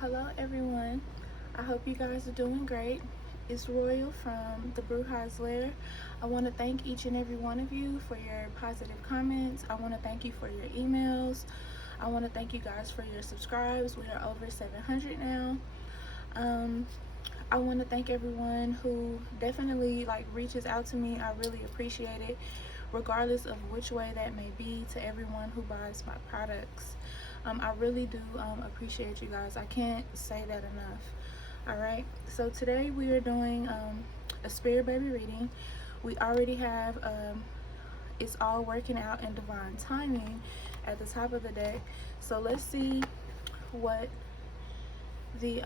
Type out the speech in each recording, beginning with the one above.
Hello everyone, I hope you guys are doing great. It's Royal from the Brujas Lair. I want to thank each and every one of you for your positive comments. I want to thank you for your emails. I want to thank you guys for your subscribes. We are over 700 now. um, I want to thank everyone who definitely reaches out to me. I really appreciate it, regardless of which way that may be. To everyone who buys my products, I really do appreciate you guys. I can't say that enough. All right, so today we are doing a spirit baby reading. We already have it's all working out in divine timing at the top of the deck. So let's see what the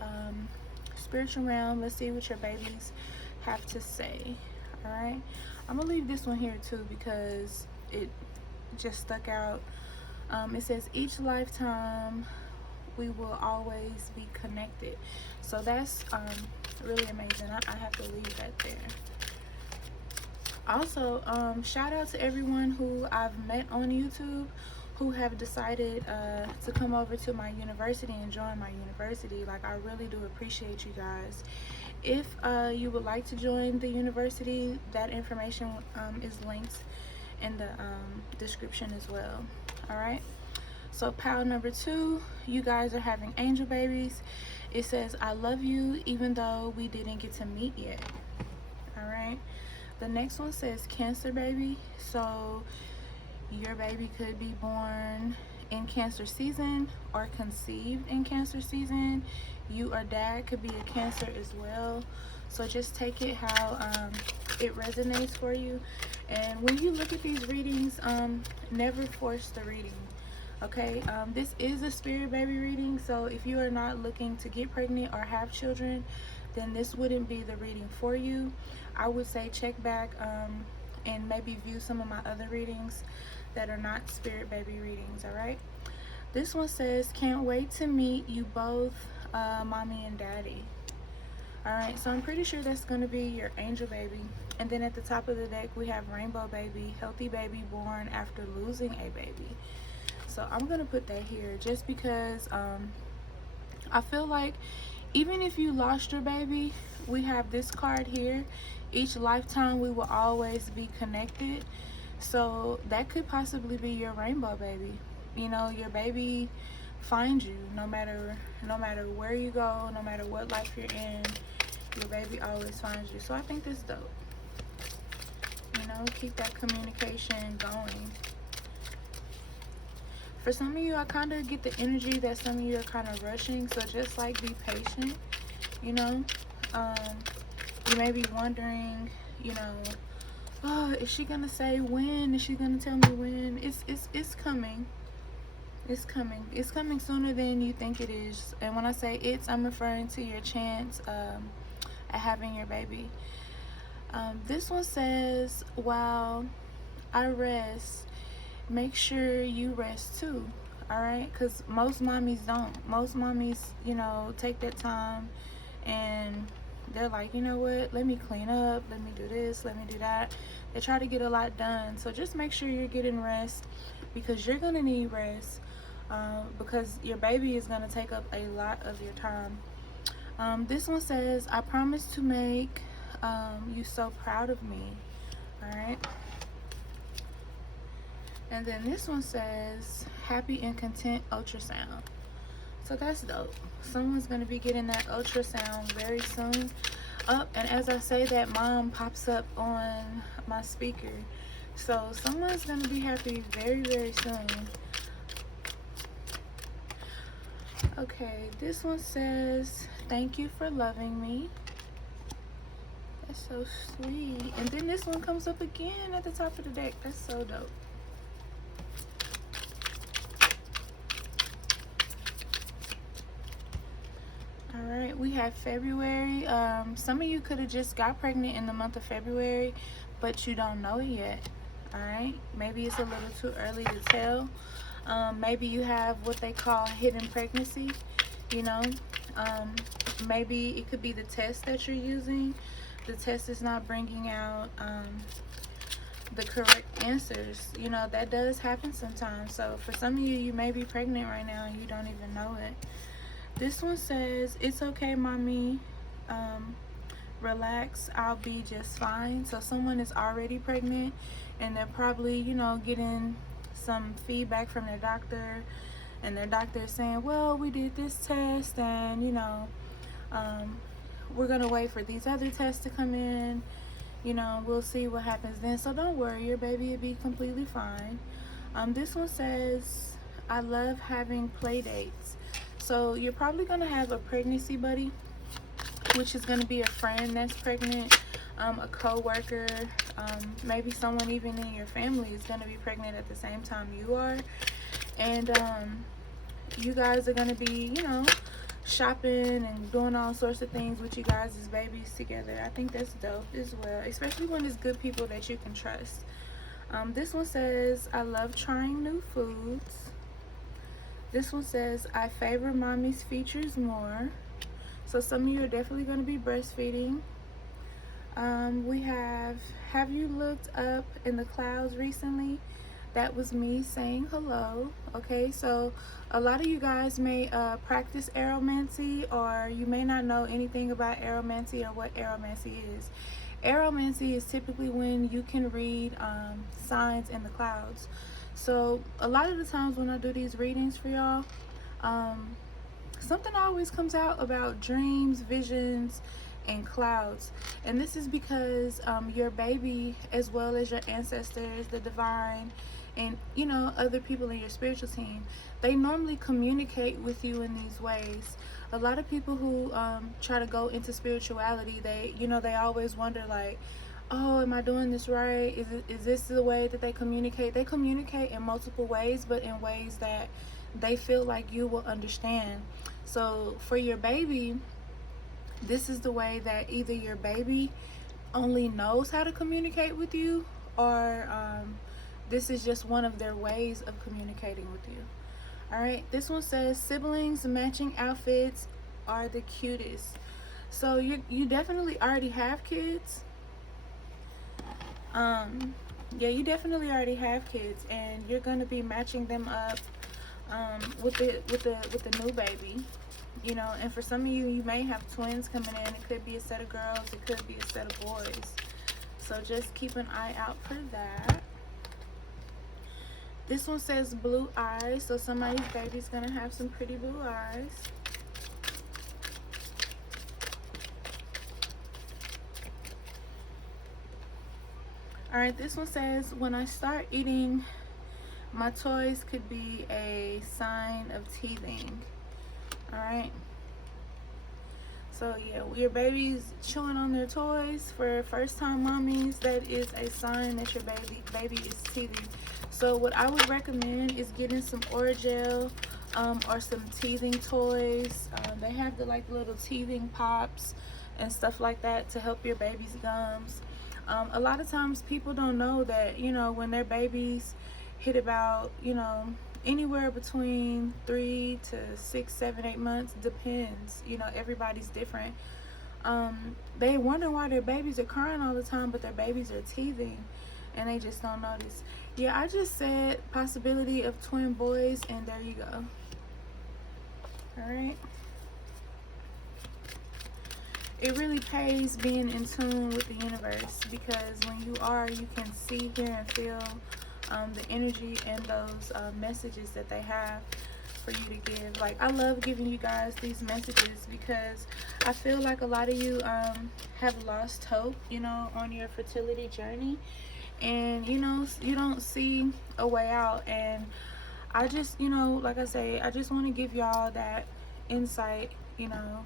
spiritual realm, let's see what your babies have to say. All right, I'm gonna leave this one here too because it just stuck out. It says each lifetime we will always be connected. So that's really amazing. I have to leave that there. Also, shout out to everyone who I've met on YouTube who have decided to come over to my university and join my university. I really do appreciate you guys. If you would like to join the university, that information is linked in the description as well. All right, so pile number 2, you guys are having angel babies. It says I love you even though we didn't get to meet yet. All right, the next one says Cancer baby. So your baby could be born in Cancer season or conceived in Cancer season. You or dad could be a Cancer as well. So just take it how it resonates for you. And when you look at these readings, never force the reading. Okay, this is a spirit baby reading. So if you are not looking to get pregnant or have children, then this wouldn't be the reading for you. I would say check back and maybe view some of my other readings that are not spirit baby readings. All right, this one says can't wait to meet you both, mommy and daddy. All right, so I'm pretty sure that's going to be your angel baby. And then at the top of the deck we have rainbow baby, healthy baby born after losing a baby. So I'm going to put that here just because I feel like even if you lost your baby, we have this card here. Each lifetime we will always be connected. So that could possibly be your rainbow baby. You know, your baby finds you no matter where you go, no matter what life you're in. Your baby always finds you. So I think this is dope. You know, keep that communication going. For some of you, I kind of get the energy that some of you are kind of rushing. So just be patient. You know, you may be wondering, you know, oh, is she gonna say when? Is she gonna tell me when? It's coming. It's coming. It's coming sooner than you think it is. And when I say it's, I'm referring to your chance at having your baby. This one says, while I rest, make sure you rest too. All right, because most mommies don't. Most mommies, you know, take that time and they're like, you know what, let me clean up, let me do this, let me do that. They try to get a lot done. So just make sure you're getting rest, because you're gonna need rest, because your baby is gonna take up a lot of your time. This one says, I promise to make you so proud of me. All right, and then this one says happy and content ultrasound. So that's dope. Someone's going to be getting that ultrasound very soon. And as I say that, mom pops up on my speaker. So someone's going to be happy very, very soon. Okay, this one says, thank you for loving me. That's so sweet. And then this one comes up again at the top of the deck. That's so dope. All right, we have February. Some of you could have just got pregnant in the month of February, but you don't know it yet. All right, maybe it's a little too early to tell. Maybe you have what they call hidden pregnancy. You know, maybe it could be the test that you're using. The test is not bringing out the correct answers. You know, that does happen sometimes. So for some of you, you may be pregnant right now and you don't even know it. This one says, it's okay, mommy. Relax, I'll be just fine. So someone is already pregnant and they're probably, you know, getting some feedback from their doctor, and their doctor is saying, well, we did this test, and you know, we're gonna wait for these other tests to come in. You know, we'll see what happens then. So don't worry, your baby will be completely fine. This one says, I love having play dates. So you're probably gonna have a pregnancy buddy, which is gonna be a friend that's pregnant, a co-worker, maybe someone even in your family is gonna be pregnant at the same time you are. And you guys are gonna be, you know, shopping and doing all sorts of things with you guys as babies together. I think that's dope as well, especially when it's good people that you can trust. This one says, I love trying new foods. This one says, I favor mommy's features more. So some of you are definitely going to be breastfeeding. We have you looked up in the clouds recently? That was me saying hello. Okay, so a lot of you guys may practice aromancy, or you may not know anything about aromancy or what aromancy is. Aromancy is typically when you can read signs in the clouds. So a lot of the times when I do these readings for y'all, something always comes out about dreams, visions, and clouds. And this is because your baby, as well as your ancestors, the divine, and you know, other people in your spiritual team, they normally communicate with you in these ways. A lot of people who try to go into spirituality, they always wonder, like, oh, am I doing this right? Is this the way that they communicate? They communicate in multiple ways, but in ways that they feel like you will understand. So for your baby, this is the way that either your baby only knows how to communicate with you, or this is just one of their ways of communicating with you. All right, this one says, siblings matching outfits are the cutest. So you definitely already have kids. Yeah, you definitely already have kids, and you're gonna be matching them up with the new baby. You know, and for some of you, you may have twins coming in. It could be a set of girls, it could be a set of boys. So just keep an eye out for that. This one says blue eyes. So somebody's baby's gonna have some pretty blue eyes. All right, this one says, when I start eating, my toys could be a sign of teething. All right. So yeah, your baby's chewing on their toys for first-time mommies. That is a sign that your baby is teething. So what I would recommend is getting some Orajel or some teething toys. They have the little teething pops and stuff like that to help your baby's gums. A lot of times people don't know that, you know, when their babies hit about, you know, anywhere between 3 to 6, 7, 8 months, depends, you know, everybody's different. They wonder why their babies are crying all the time, but their babies are teething and they just don't notice. Yeah, I just said possibility of twin boys, and there you go. All right. It really pays being in tune with the universe, because when you are, you can see, hear, and feel the energy and those messages that they have for you to give. Like, I love giving you guys these messages because I feel like a lot of you have lost hope, you know, on your fertility journey, and you know, you don't see a way out. And I just, you know, like I say, I just want to give y'all that insight, you know,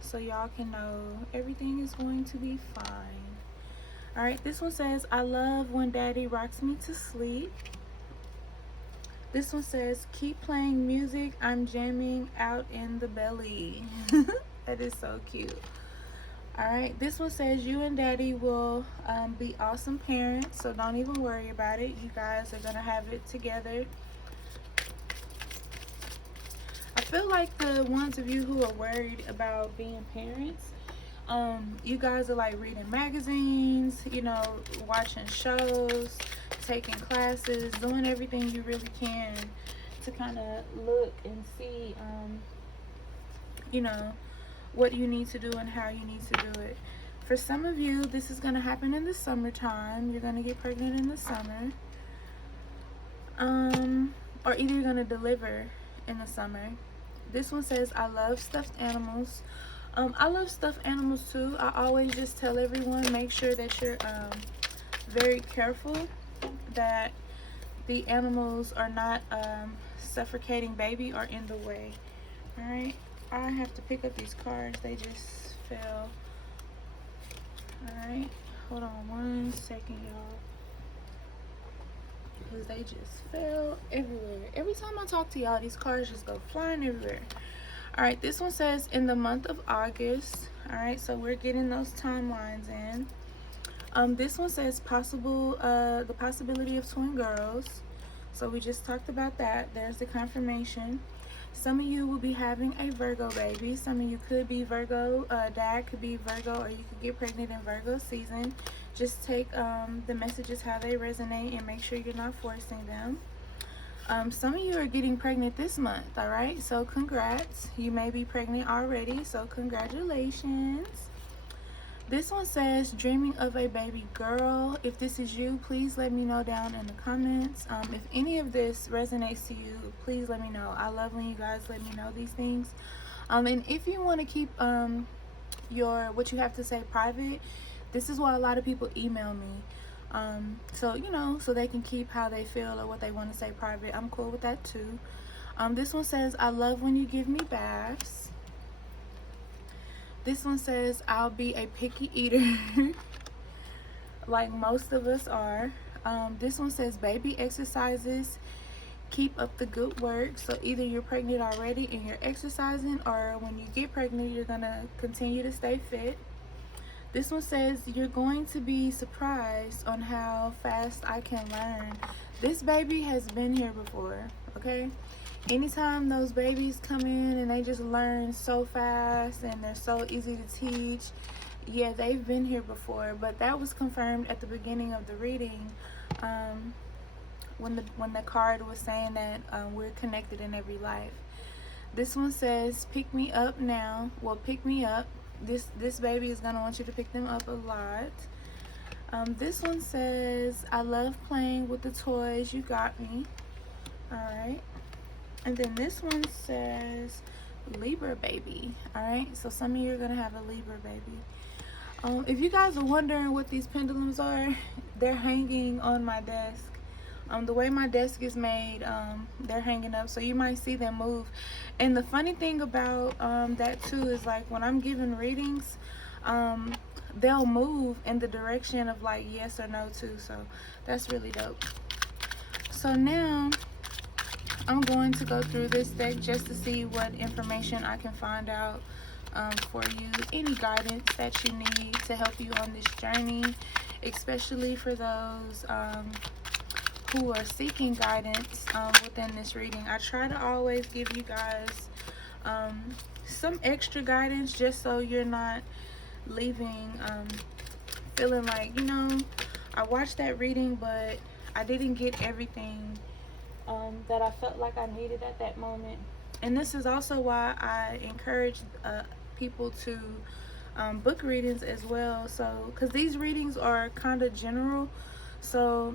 so y'all can know everything is going to be fine. All right, this one says, I love when daddy rocks me to sleep. This one says, keep playing music, I'm jamming out in the belly. That is so cute. All right, this one says, you and daddy will be awesome parents, so don't even worry about it. You guys are gonna have it together. I feel like the ones of you who are worried about being parents, you guys are like reading magazines, you know, watching shows, taking classes, doing everything you really can to kind of look and see you know, what you need to do and how you need to do it. For some of you, this is going to happen in the summertime. You're going to get pregnant in the summer. Or either you're going to deliver in the summer. This one says, I love stuffed animals. I love stuffed animals too. I always just tell everyone, make sure that you're very careful that the animals are not suffocating baby or in the way. Alright, I have to pick up these cards. They just fell. Alright, hold on 1 second, y'all. Because they just fell everywhere. Every time I talk to y'all, these cards just go flying everywhere. Alright, this one says in the month of August. Alright, so we're getting those timelines in. This one says the possibility of twin girls. So we just talked about that. There's the confirmation. Some of you will be having a Virgo baby. Some of you could be Virgo. Dad could be Virgo, or you could get pregnant in Virgo season. Just take the messages how they resonate and make sure you're not forcing them. Some of you are getting pregnant this month, all right? So congrats. You may be pregnant already, so congratulations. This one says, dreaming of a baby girl. If this is you, please let me know down in the comments. If any of this resonates to you, please let me know. I love when you guys let me know these things. And if you want to keep what you have to say private, this is why a lot of people email me. So, you know, so they can keep how they feel or what they want to say private. I'm cool with that too. This one says, I love when you give me baths. This one says, I'll be a picky eater like most of us are. This one says, baby exercises, keep up the good work. So either you're pregnant already and you're exercising, or when you get pregnant, you're going to continue to stay fit. This one says, you're going to be surprised on how fast I can learn. This baby has been here before, okay? Anytime those babies come in and they just learn so fast and they're so easy to teach, yeah, they've been here before. But that was confirmed at the beginning of the reading, when the card was saying that we're connected in every life. This one says, pick me up now. Well, pick me up. This baby is gonna want you to pick them up a lot. This one says, I love playing with the toys you got me. All right. And then this one says Libra baby. All right, so some of you are gonna have a Libra baby. If you guys are wondering what these pendulums are, they're hanging on my desk. The way my desk is made, they're hanging up, so you might see them move. And the funny thing about that too is, like, when I'm giving readings, they'll move in the direction of like yes or no too. So that's really dope. So now I'm going to go through this deck just to see what information I can find out for you. Any guidance that you need to help you on this journey, especially for those who are seeking guidance within this reading. I try to always give you guys some extra guidance, just so you're not leaving feeling like, you know, I watched that reading, but I didn't get everything that I felt like I needed at that moment. And this is also why I encourage people to book readings as well. So, because these readings are kind of general, so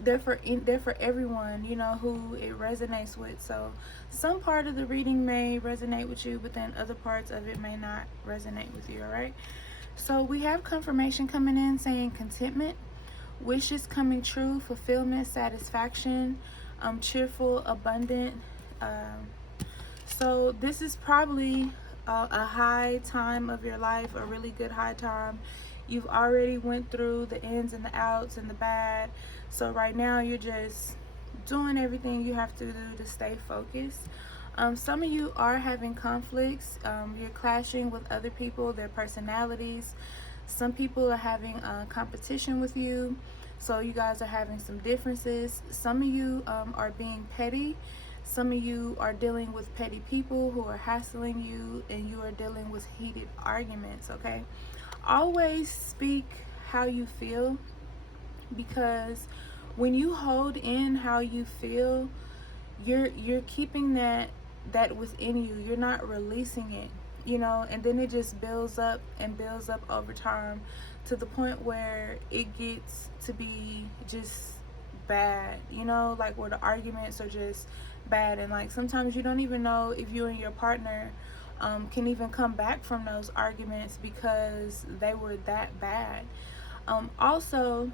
they're for everyone, you know, who it resonates with. So some part of the reading may resonate with you, but then other parts of it may not resonate with you. All right, so we have confirmation coming in saying contentment, wishes coming true, fulfillment, satisfaction, cheerful, abundant. So this is probably a high time of your life, a really good high time. You've already went through the ins and the outs and the bad. So right now you're just doing everything you have to do to stay focused. Some of you are having conflicts. You're clashing with other people, their personalities. Some people are having a competition with you. So you guys are having some differences. Some of you are being petty. Some of you are dealing with petty people who are hassling you, and you are dealing with heated arguments, okay? Always speak how you feel, because when you hold in how you feel, you're keeping that within you. You're not releasing it. and then it just builds up and builds up over time to the point where it gets to be just bad, like where the arguments are just bad. And like sometimes you don't even know if you and your partner can even come back from those arguments because they were that bad. Also,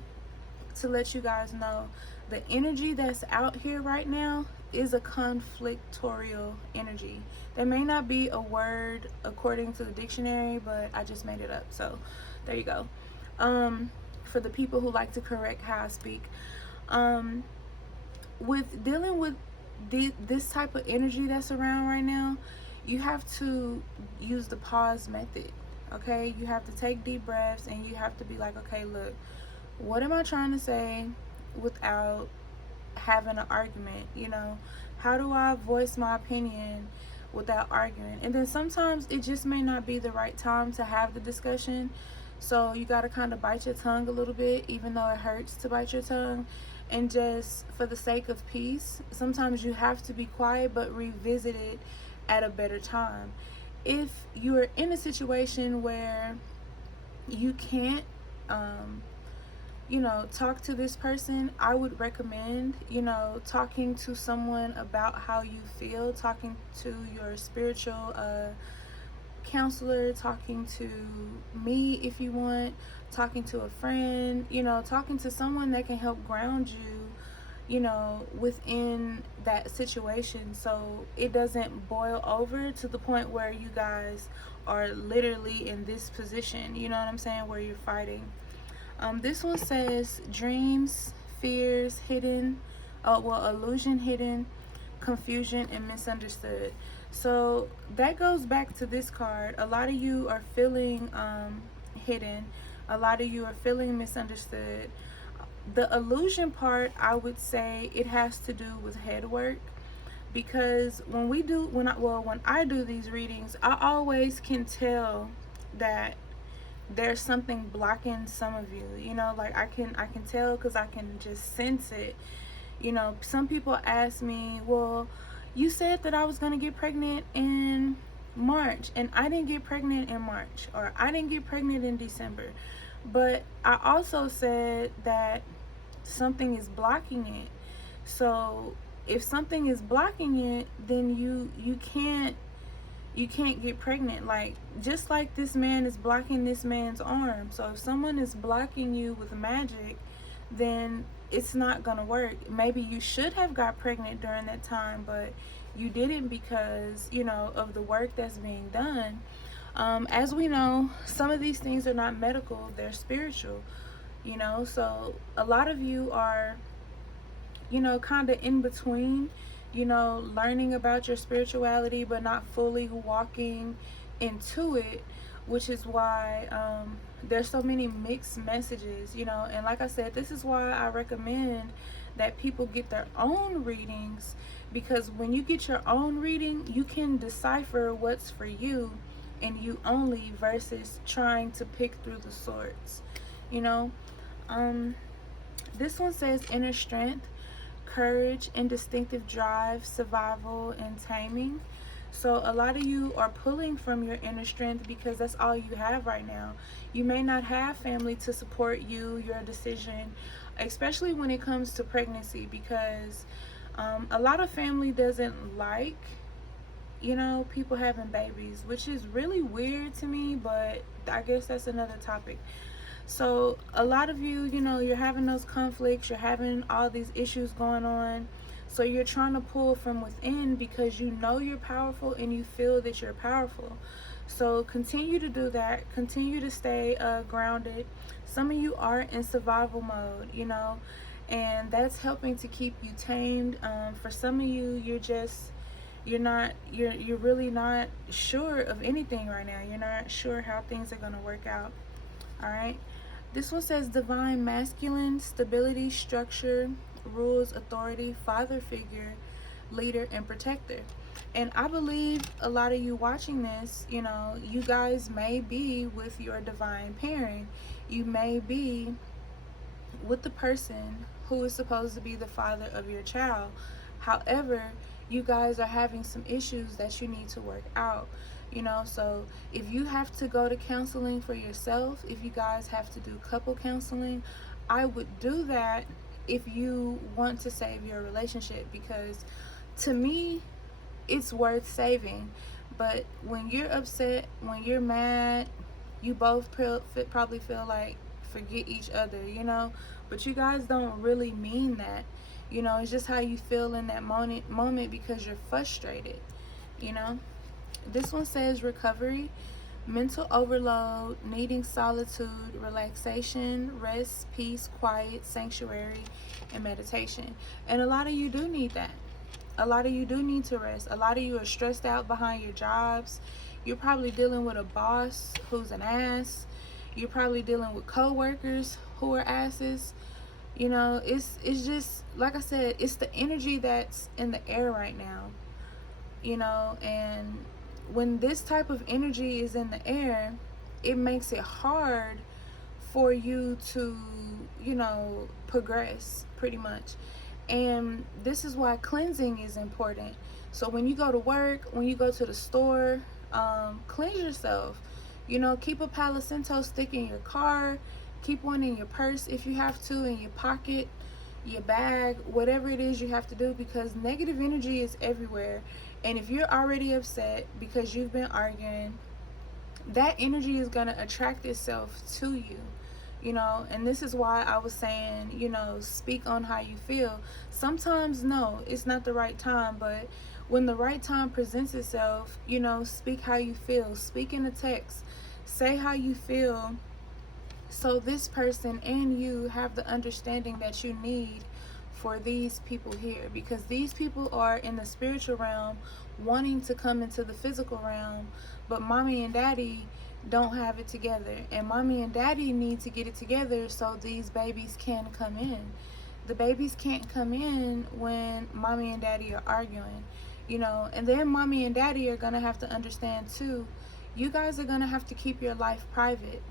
to let you guys know, the energy that's out here right now is a conflictorial energy. There may not be a word according to the dictionary, but I just made it up. So there you go. For the people who like to correct how I speak, with dealing with this type of energy that's around right now, you have to use the pause method. Okay, you have to take deep breaths and you have to be like, okay, look, what am I trying to say without having an argument? How do I voice my opinion without arguing? And then sometimes it just may not be the right time to have the discussion, so you got to kind of bite your tongue a little bit, even though it hurts to bite your tongue. And just for the sake of peace, sometimes you have to be quiet, but revisit it at a better time. If you're in a situation where you can't talk to this person, I would recommend, talking to someone about how you feel, talking to your spiritual counselor, talking to me if you want, talking to a friend, talking to someone that can help ground you, within that situation, so it doesn't boil over to the point where you guys are literally in this position, you know what I'm saying, where you're fighting. This one says dreams, fears, hidden, illusion, hidden, confusion, and misunderstood. So that goes back to this card. A lot of you are feeling hidden. A lot of you are feeling misunderstood. The illusion part, I would say it has to do with head work, because when I do these readings, I always can tell that there's something blocking some of you, like I can tell, because I can just sense it. Some people ask me, well, you said that I was going to get pregnant in March and I didn't get pregnant in March, or I didn't get pregnant in December, but I also said that something is blocking it. So if something is blocking it, then you can't get pregnant. Like, just like this man is blocking this man's arm. So if someone is blocking you with magic, then it's not gonna work. Maybe you should have got pregnant during that time, but you didn't because of the work that's being done. As we know, some of these things are not medical, they're spiritual. So a lot of you are kind of in between, learning about your spirituality but not fully walking into it, which is why there's so many mixed messages, and like I said, this is why I recommend that people get their own readings, because when you get your own reading, you can decipher what's for you and you only, versus trying to pick through the swords. This one says inner strength, courage, instinctive drive, survival, and taming. So a lot of you are pulling from your inner strength because that's all you have right now. You may not have family to support you, your decision, especially when it comes to pregnancy, because a lot of family doesn't like, people having babies, which is really weird to me, but I guess that's another topic. So a lot of you, you're having those conflicts, you're having all these issues going on. So you're trying to pull from within because you know you're powerful and you feel that you're powerful. So continue to do that. Continue to stay grounded. Some of you are in survival mode, and that's helping to keep you tamed. For some of you, you're really not sure of anything right now. You're not sure how things are going to work out. All right. This one says divine masculine, stability, structure, rules, authority, father figure, leader, and protector. And I believe a lot of you watching this, you guys may be with your divine pairing. You may be with the person who is supposed to be the father of your child. However, you guys are having some issues that you need to work out. You know, so if you have to go to counseling for yourself, if you guys have to do couple counseling, I would do that if you want to save your relationship, because to me, it's worth saving. But when you're upset, when you're mad, you both probably feel like forget each other, you know, but you guys don't really mean that. You know, it's just how you feel in that moment because you're frustrated, you know. This one says recovery, mental overload, needing solitude, relaxation, rest, peace, quiet, sanctuary, and meditation. And a lot of you do need that. A lot of you do need to rest. A lot of you are stressed out behind your jobs. You're probably dealing with a boss who's an ass. You're probably dealing with coworkers who are asses. You know, it's just like I said, it's the energy that's in the air right now. You know, and when this type of energy is in the air, it makes it hard for you to, you know, progress pretty much. And this is why cleansing is important. So when you go to work, when you go to the store, cleanse yourself. You know, keep a Palo Santo stick in your car, keep one in your purse if you have to, in your pocket, your bag, whatever it is you have to do, because negative energy is everywhere. And if you're already upset because you've been arguing, that energy is going to attract itself to you. You know, and this is why I was saying, you know, speak on how you feel. Sometimes, no, it's not the right time, but when the right time presents itself, you know, speak how you feel. Speak in a text. Say how you feel, so this person and you have the understanding that you need for these people here, because these people are in the spiritual realm wanting to come into the physical realm, but mommy and daddy don't have it together, and mommy and daddy need to get it together so these babies can come in. The babies can't come in when mommy and daddy are arguing, you know. And then mommy and daddy are gonna have to understand too, you guys are gonna have to keep your life private.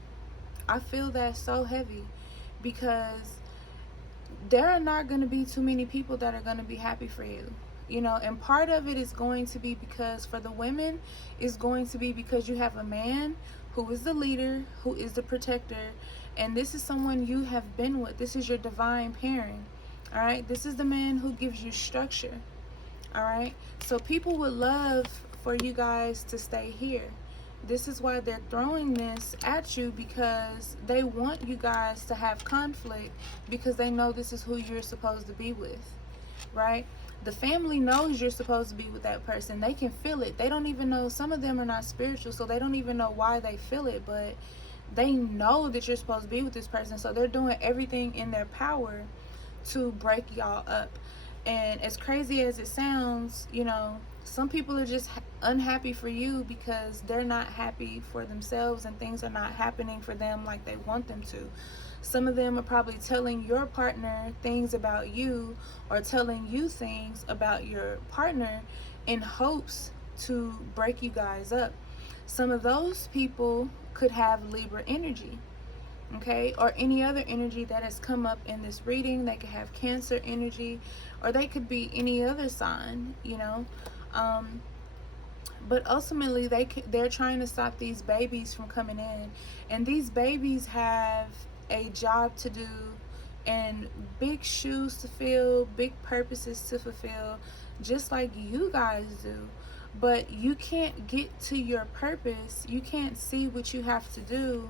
I feel that so heavy, because there are not going to be too many people that are going to be happy for you, you know. And part of it is going to be because, for the women, is going to be because you have a man who is the leader, who is the protector, and this is someone you have been with. This is your divine parent, all right? This is the man who gives you structure, all right? So people would love for you guys to stay here. This is why they're throwing this at you, because they want you guys to have conflict, because they know this is who you're supposed to be with, right? The family knows you're supposed to be with that person. They can feel it. They don't even know, some of them are not spiritual, so they don't even know why they feel it, but they know that you're supposed to be with this person, so they're doing everything in their power to break y'all up. And as crazy as it sounds, you know, some people are just unhappy for you because they're not happy for themselves, and things are not happening for them like they want them to. Some of them are probably telling your partner things about you, or telling you things about your partner in hopes to break you guys up. Some of those people could have Libra energy, okay, or any other energy that has come up in this reading. They could have Cancer energy, or they could be any other sign, you know. But ultimately they're trying to stop these babies from coming in, and these babies have a job to do, and big shoes to fill, big purposes to fulfill, just like you guys do. But you can't get to your purpose, you can't see what you have to do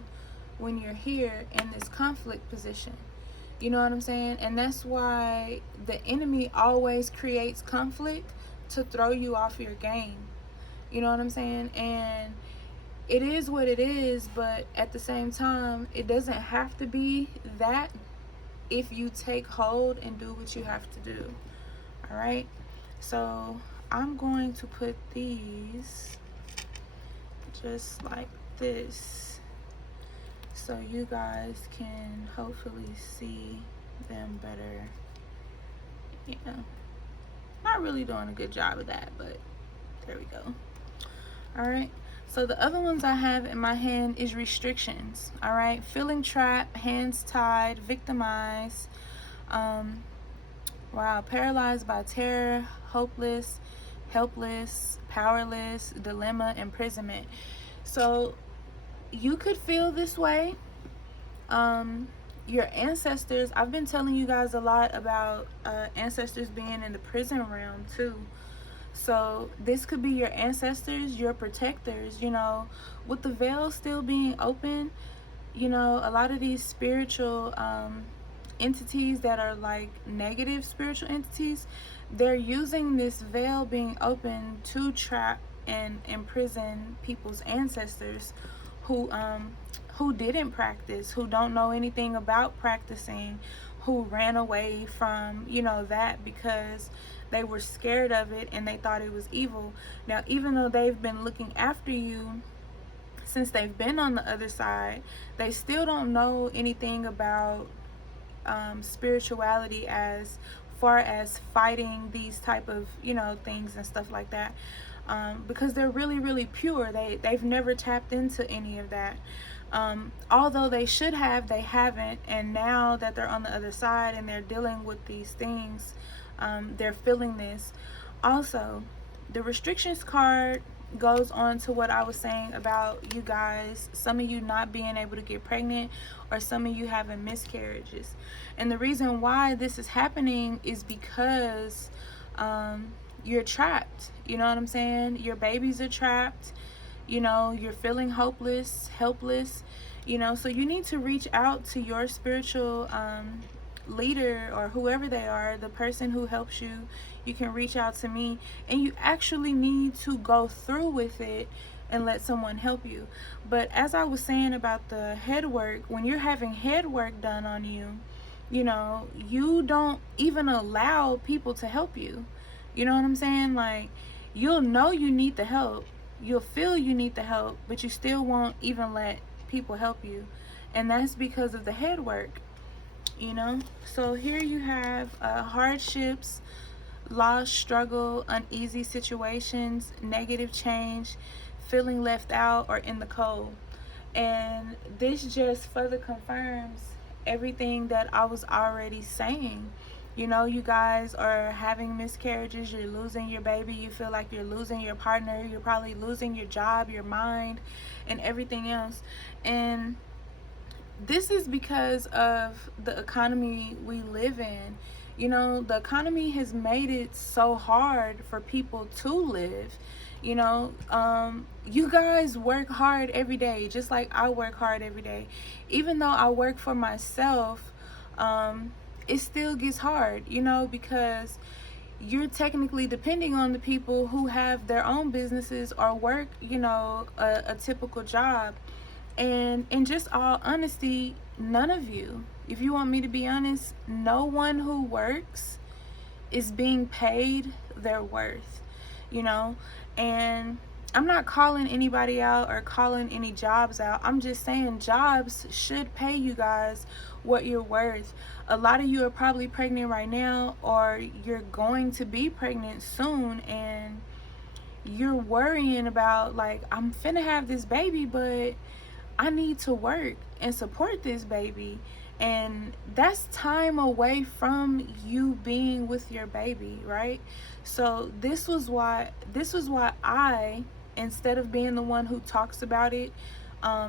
when you're here in this conflict position. You know what I'm saying? And that's why the enemy always creates conflict, to throw you off your game. You know what I'm saying? And it is what it is, but at the same time, it doesn't have to be that if you take hold and do what you have to do. All right? So I'm going to put these just like this, so you guys can hopefully see them better. Yeah, not really doing a good job of that, but there we go. All right, so the other ones I have in my hand is restrictions. All right, feeling trapped, hands tied, victimized, wow, paralyzed by terror, hopeless, helpless, powerless, dilemma, imprisonment. So you could feel this way. Your ancestors, I've been telling you guys a lot about ancestors being in the prison realm too. So this could be your ancestors, your protectors, with the veil still being open. A lot of these spiritual entities that are like negative spiritual entities, they're using this veil being open to trap and imprison people's ancestors who didn't practice, who don't know anything about practicing, who ran away from that because they were scared of it and they thought it was evil. Now, even though they've been looking after you since they've been on the other side, they still don't know anything about spirituality as far as fighting these type of things and stuff like that, because they're really, really pure. They've never tapped into any of that. Although they should have, they haven't. And now that they're on the other side and they're dealing with these things, they're feeling this. Also, the restrictions card goes on to what I was saying about you guys, some of you not being able to get pregnant, or some of you having miscarriages. And the reason why this is happening is because you're trapped. You know what I'm saying? Your babies are trapped. You're feeling hopeless, helpless. So you need to reach out to your spiritual leader, or whoever they are, the person who helps you. You can reach out to me, and you actually need to go through with it and let someone help you. But as I was saying about the head work, when you're having head work done on you, you don't even allow people to help you. You know what I'm saying? Like, you'll know you need the help, you'll feel you need the help, but you still won't even let people help you. And that's because of the head work. So here you have hardships, loss, struggle, uneasy situations, negative change, feeling left out or in the cold. And this just further confirms everything that I was already saying. You guys are having miscarriages, you're losing your baby, you feel like you're losing your partner, you're probably losing your job, your mind, and everything else. And this is because of the economy we live in. The economy has made it so hard for people to live. You guys work hard every day, just like I work hard every day. Even though I work for myself, it still gets hard, because you're technically depending on the people who have their own businesses or work, a typical job. And in just all honesty, none of you, if you want me to be honest, no one who works is being paid their worth, and I'm not calling anybody out or calling any jobs out. I'm just saying jobs should pay you guys what you're worth. A lot of you are probably pregnant right now, or you're going to be pregnant soon, and you're worrying about, like, I'm finna have this baby, but I need to work and support this baby. And that's time away from you being with your baby, right? So this was why I, instead of being the one who talks about it,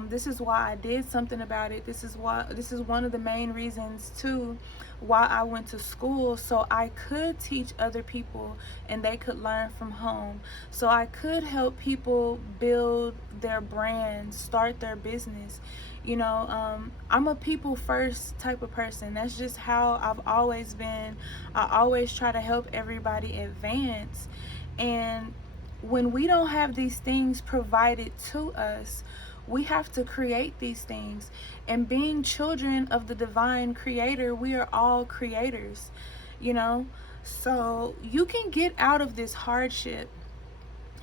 this is why I did something about it. This is one of the main reasons too why I went to school, so I could teach other people and they could learn from home. So I could help people build their brand, start their business. I'm a people first type of person. That's just how I've always been. I always try to help everybody advance. And when we don't have these things provided to us, we have to create these things. And being children of the divine creator, we are all creators, so you can get out of this hardship.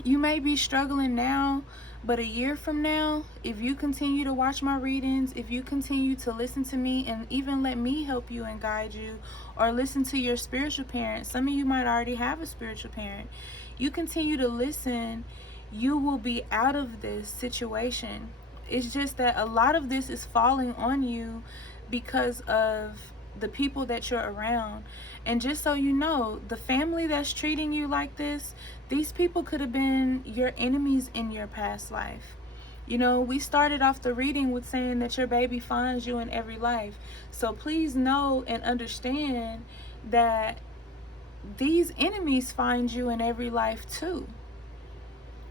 You may be struggling now, but a year from now, if you continue to watch my readings, if you continue to listen to me and even let me help you and guide you, or listen to your spiritual parent, some of you might already have a spiritual parent, you continue to listen, you will be out of this situation. It's just that a lot of this is falling on you because of the people that you're around. And just so you know, the family that's treating you like this, these people could have been your enemies in your past life. You know, we started off the reading with saying that your baby finds you in every life. So please know and understand that these enemies find you in every life too.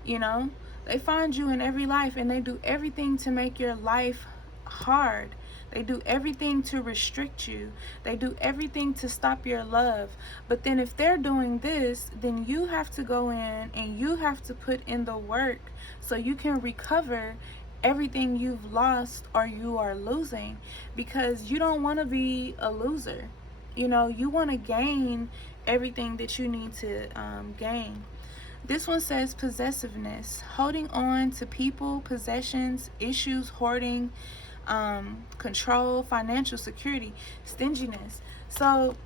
You know, they find you in every life, and they do everything to make your life hard. They do everything to restrict you. They do everything to stop your love. But then if they're doing this, then you have to go in and you have to put in the work so you can recover everything you've lost or you are losing, because you don't want to be a loser. You know, you want to gain everything that you need to gain. This one says possessiveness, holding on to people, possessions, issues, hoarding, control, financial security, stinginess. So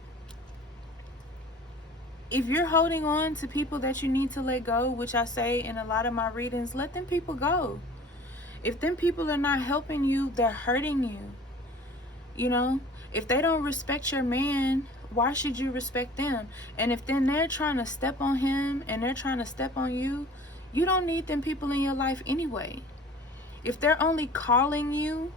if you're holding on to people that you need to let go, which I say in a lot of my readings, let them people go. If them people are not helping you, they're hurting you. You know, if they don't respect your man, why should you respect them? And if then they're trying to step on him and they're trying to step on you, you don't need them people in your life anyway. If they're only calling you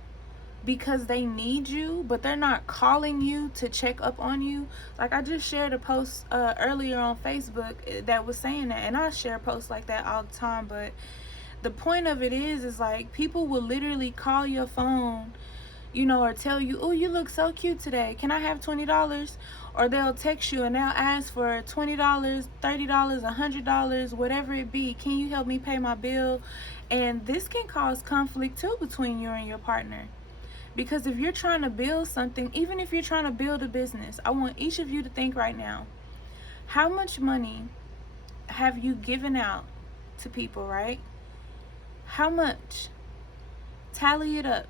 because they need you, but they're not calling you to check up on you. Like I just shared a post earlier on Facebook that was saying that, and I share posts like that all the time. But the point of it is like people will literally call your phone, you know, or tell you, oh, you look so cute today, can I have $20? Or they'll text you and they'll ask for $20, $30, $100, whatever it be. Can you help me pay my bill? And this can cause conflict too between you and your partner. Because if you're trying to build something, even if you're trying to build a business, I want each of you to think right now, how much money have you given out to people, right? How much? Tally it up.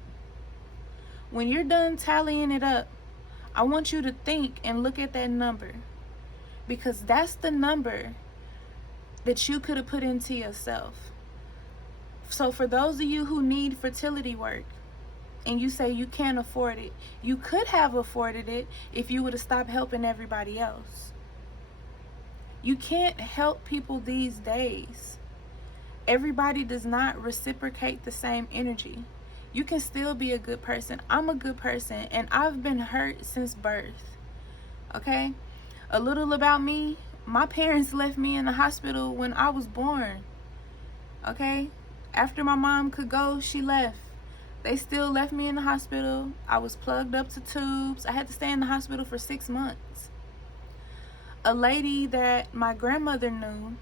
When you're done tallying it up, I want you to think and look at that number, because that's the number that you could have put into yourself. So for those of you who need fertility work and you say you can't afford it, you could have afforded it if you would have stopped helping everybody else. You can't help people these days. Everybody does not reciprocate the same energy. You can still be a good person. I'm a good person, and I've been hurt since birth. Okay? A little about me, my parents left me in the hospital when I was born. Okay? After my mom could go, she left. They still left me in the hospital. I was plugged up to tubes. I had to stay in the hospital for 6 months. A lady that my grandmother knew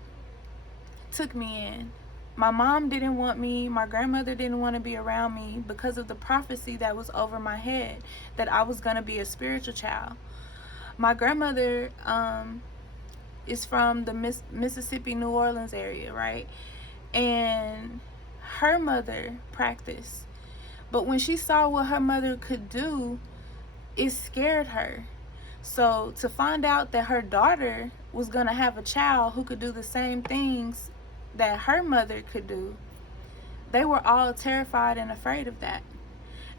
took me in. My mom didn't want me, my grandmother didn't want to be around me because of the prophecy that was over my head, that I was going to be a spiritual child. My grandmother is from the Mississippi, New Orleans area, right? And her mother practiced. But when she saw what her mother could do, it scared her. So to find out that her daughter was going to have a child who could do the same things that her mother could do, they were all terrified and afraid of that.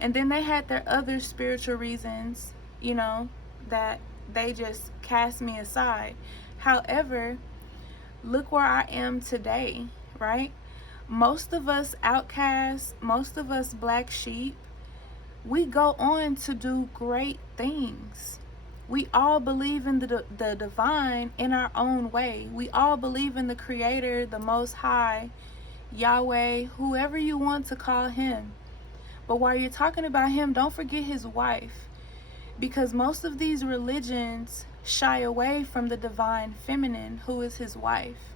And then they had their other spiritual reasons, you know, that they just cast me aside. However, look where I am today, right? Most of us outcasts, most of us black sheep, we go on to do great things. We all believe in the divine in our own way. We all believe in the Creator, the Most High, Yahweh, whoever you want to call him. But while you're talking about him, don't forget his wife. Because most of these religions shy away from the divine feminine, who is his wife.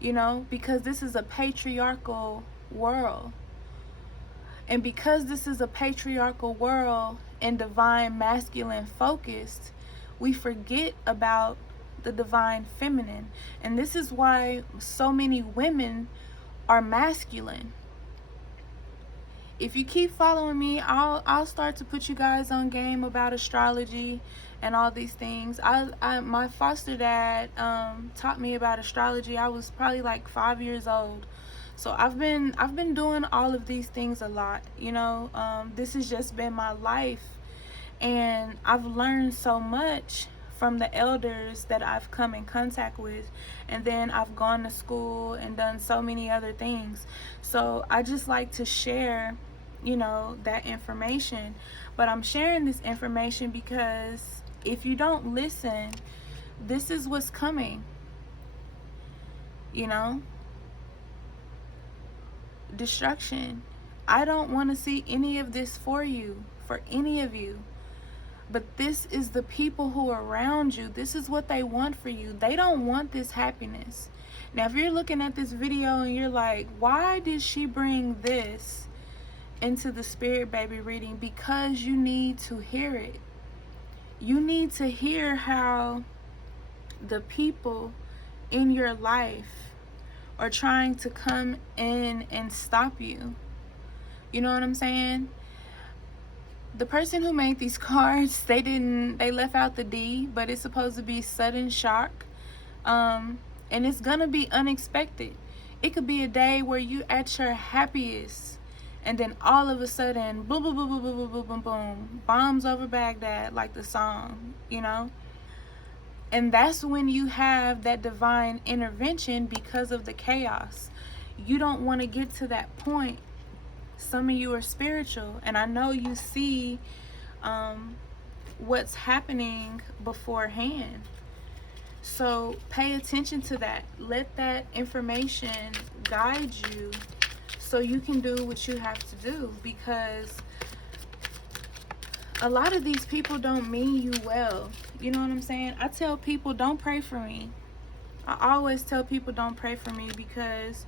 You know, because this is a patriarchal world. And because this is a patriarchal world and divine masculine focused, we forget about the divine feminine. And this is why so many women are masculine. If you keep following me, I'll start to put you guys on game about astrology and all these things. My foster dad taught me about astrology. I was probably like 5 years old. So I've been doing all of these things a lot, you know. This has just been my life, And I've learned so much from the elders that I've come in contact with, and then I've gone to school and done so many other things. So I just like to share, that information. But I'm sharing this information because if you don't listen, this is what's coming. Destruction. I don't want to see any of this for you, for any of you. But this is the people who are around you. This is what they want for you. They don't want this happiness. Now, if you're looking at this video and you're like, why did she bring this into the Spirit Baby reading? Because you need to hear it. You need to hear how the people in your life are trying to come in and stop you. You know what I'm saying? The person who made these cards, they left out the D, but it's supposed to be sudden shock. And it's gonna be unexpected. It could be a day where you at your happiest, and then all of a sudden, boom, boom, boom, boom, boom, boom, boom, boom, boom, bombs over Baghdad, like the song, And that's when you have that divine intervention because of the chaos. You don't want to get to that point. Some of you are spiritual, and I know you see what's happening beforehand. So pay attention to that. Let that information guide you so you can do what you have to do, because a lot of these people don't mean you well. You know what I'm saying? I tell people, don't pray for me. I always tell people, don't pray for me, because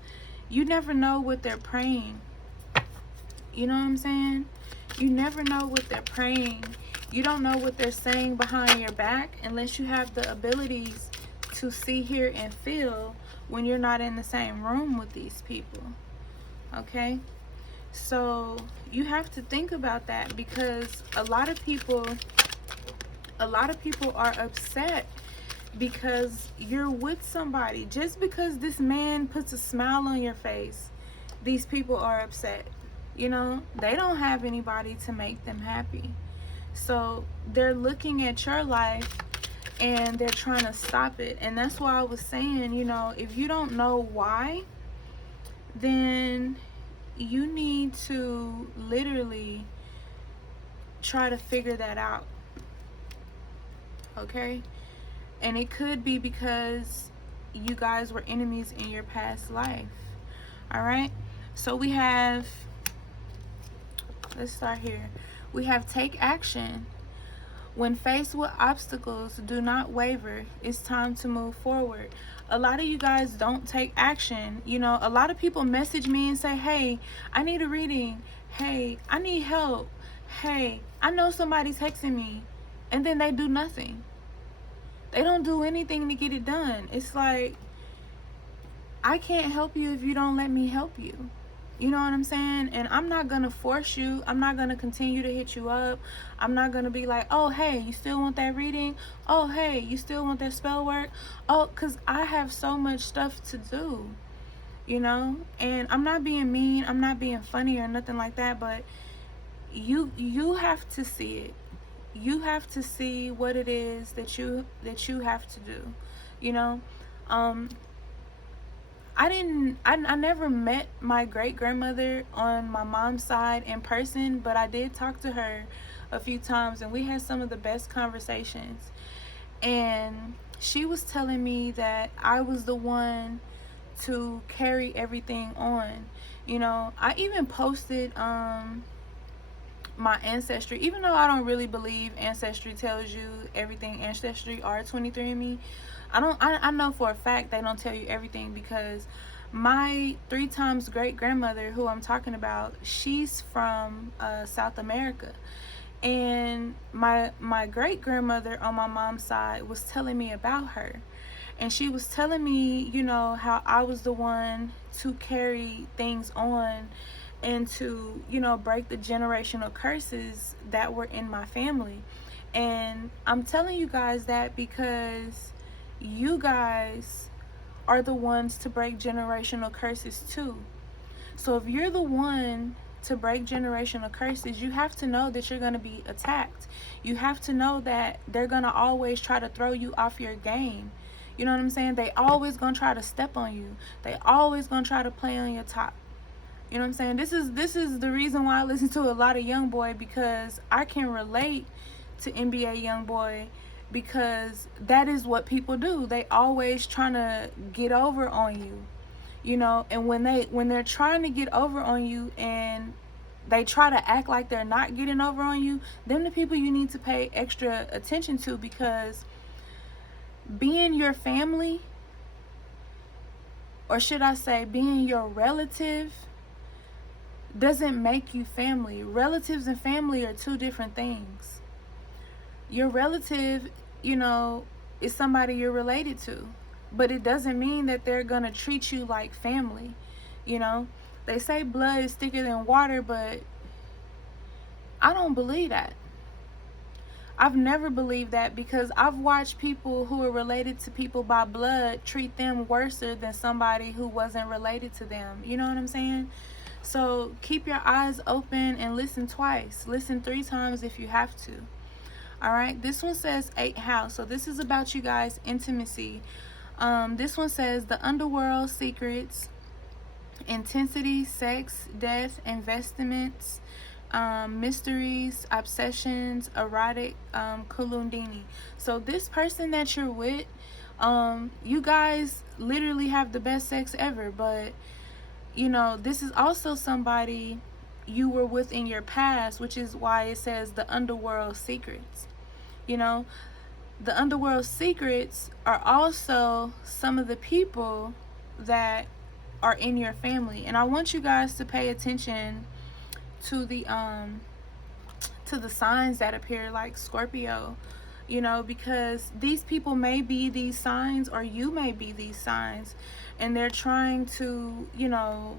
you never know what they're praying. You know what I'm saying? You never know what they're praying. You don't know what they're saying behind your back unless you have the abilities to see, hear, and feel when you're not in the same room with these people. Okay? So you have to think about that, because a lot of people are upset because you're with somebody. Just because this man puts a smile on your face, these people are upset. They don't have anybody to make them happy. So they're looking at your life and they're trying to stop it. And that's why I was saying, if you don't know why, then you need to literally try to figure that out. Okay? And it could be because you guys were enemies in your past life. All right? So we have, let's start here. We have take action. When faced with obstacles, do not waver. It's time to move forward. A lot of you guys don't take action. A lot of people message me and say, hey, I need a reading. Hey, I need help. Hey, I know somebody's texting me. And then they do nothing. They don't do anything to get it done. It's like, I can't help you if you don't let me help you. You know what I'm saying? And I'm not going to force you. I'm not going to continue to hit you up. I'm not going to be like, oh, hey, you still want that reading? Oh, hey, you still want that spell work? Oh, because I have so much stuff to do, And I'm not being mean. I'm not being funny or nothing like that. But you have to see it. You have to see what it is that you have to do, I never met my great-grandmother on my mom's side in person, but I did talk to her a few times, and we had some of the best conversations. And she was telling me that I was the one to carry everything on. I even posted my ancestry, even though I don't really believe ancestry tells you everything. Ancestry or 23andMe, I know for a fact they don't tell you everything, because my 3 times great grandmother, who I'm talking about, she's from South America. And my great grandmother on my mom's side was telling me about her. And she was telling me, how I was the one to carry things on and to, break the generational curses that were in my family. And I'm telling you guys that because you guys are the ones to break generational curses too. So if you're the one to break generational curses, you have to know that you're going to be attacked. You have to know that they're going to always try to throw you off your game. You know what I'm saying? They always going to try to step on you. They always going to try to play on your top. You know what I'm saying? This is the reason why I listen to a lot of YoungBoy, because I can relate to NBA YoungBoy, because that is what people do. They always trying to get over on you. You know, and when they're trying to get over on you and they try to act like they're not getting over on you, them the people you need to pay extra attention to, because being your family, or should I say being your relative, doesn't make you family. Relatives and family are two different things. Your relative, you know, is somebody you're related to, but it doesn't mean that they're gonna treat you like family. You know, they say blood is thicker than water, but I don't believe that. I've never believed that, because I've watched people who are related to people by blood treat them worse than somebody who wasn't related to them. You know what I'm saying? So keep your eyes open and listen twice. Listen 3 times if you have to. All right, this one says 8th house. So this is about you guys' intimacy. This one says the underworld, secrets, intensity, sex, death, investments, mysteries, obsessions, erotic, kulundini. So this person that you're with, you guys literally have the best sex ever, but you know, this is also somebody you were with in your past, which is why it says the underworld secrets. You know, the underworld secrets are also some of the people that are in your family. And I want you guys to pay attention to the signs that appear, like Scorpio, you know, because these people may be these signs, or you may be these signs, and they're trying to, you know,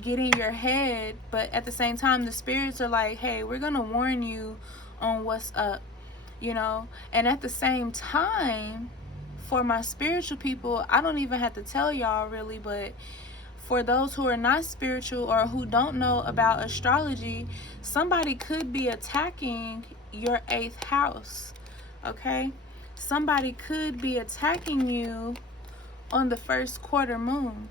get in your head, but at the same time the spirits are like, hey, we're gonna warn you on what's up, you know. And at the same time, for my spiritual people, I don't even have to tell y'all really, but for those who are not spiritual or who don't know about astrology, somebody could be attacking your 8th house. Okay, somebody could be attacking you on the 1st quarter moon.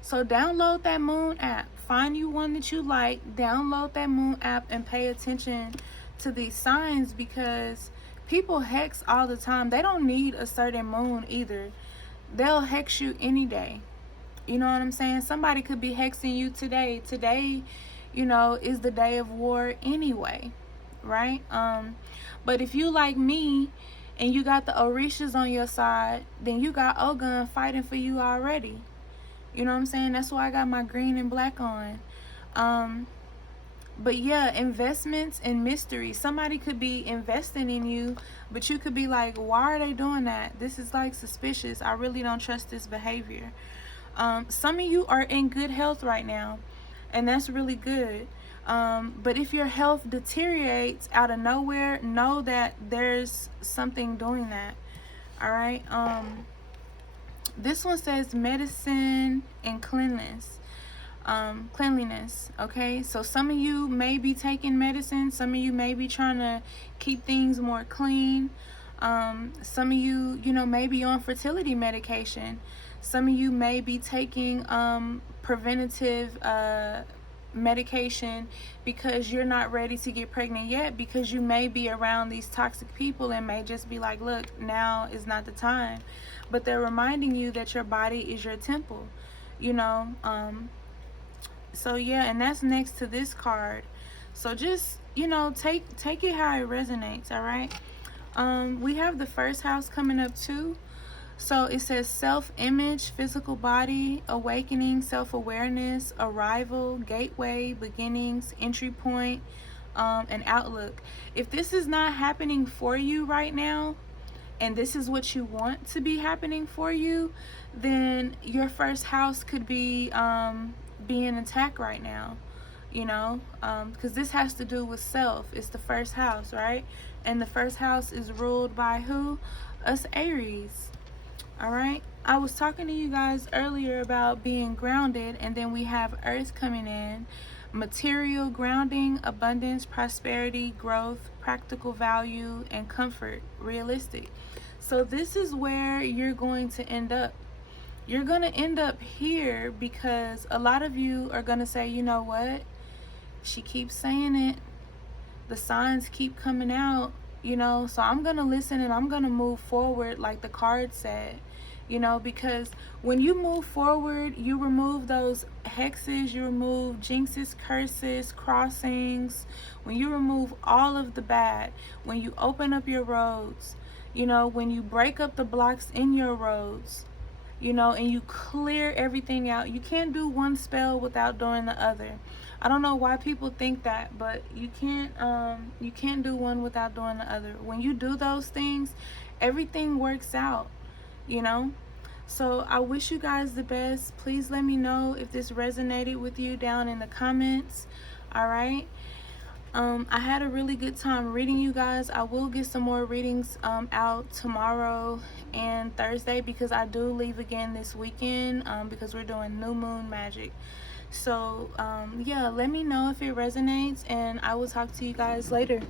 So download that moon app, find you one that you like, download that moon app, and pay attention to these signs, because people hex all the time. They don't need a certain moon either. They'll hex you any day. You know what I'm saying? Somebody could be hexing you today. Today, you know, is the day of war anyway, right? But if you like me and you got the Orishas on your side, then you got Ogun fighting for you already. You know what I'm saying? That's why I got my green and black on. But yeah, investments and mystery. Somebody could be investing in you, but you could be like, why are they doing that? This is like suspicious. I really don't trust this behavior. Some of you are in good health right now, and that's really good. But if your health deteriorates out of nowhere, know that there's something doing that. All right. This one says medicine and cleanliness. Okay, so some of you may be taking medicine. Some of you may be trying to keep things more clean. Some of you, you know, may be on fertility medication. Some of you may be taking preventative medication because you're not ready to get pregnant yet, because you may be around these toxic people and may just be like, look, now is not the time. But they're reminding you that your body is your temple, you know. So yeah, and that's next to this card. So just, you know, take it how it resonates. All right. We have the 1st house coming up too. So it says self-image, physical body, awakening, self-awareness, arrival, gateway, beginnings, entry point, and outlook. If this is not happening for you right now, and this is what you want to be happening for you, then your 1st house could be being attacked right now, you know, because this has to do with self. It's the 1st house, right? And the 1st house is ruled by who? Us Aries. All right. I was talking to you guys earlier about being grounded, and then we have earth coming in. Material grounding, abundance, prosperity, growth, practical value, and comfort, realistic. So this is where you're going to end up. You're going to end up here because a lot of you are going to say, you know what? She keeps saying it. The signs keep coming out, so I'm going to listen and I'm going to move forward like the card said. Because when you move forward, you remove those hexes, you remove jinxes, curses, crossings. When you remove all of the bad, when you open up your roads, when you break up the blocks in your roads, and you clear everything out. You can't do one spell without doing the other. I don't know why people think that, but you can't do one without doing the other. When you do those things, everything works out, you know? So I wish you guys the best. Please let me know if this resonated with you down in the comments. All right. I had a really good time reading, you guys. I will get some more readings out tomorrow and Thursday because I do leave again this weekend because we're doing new moon magic. So yeah, let me know if it resonates, and I will talk to you guys later.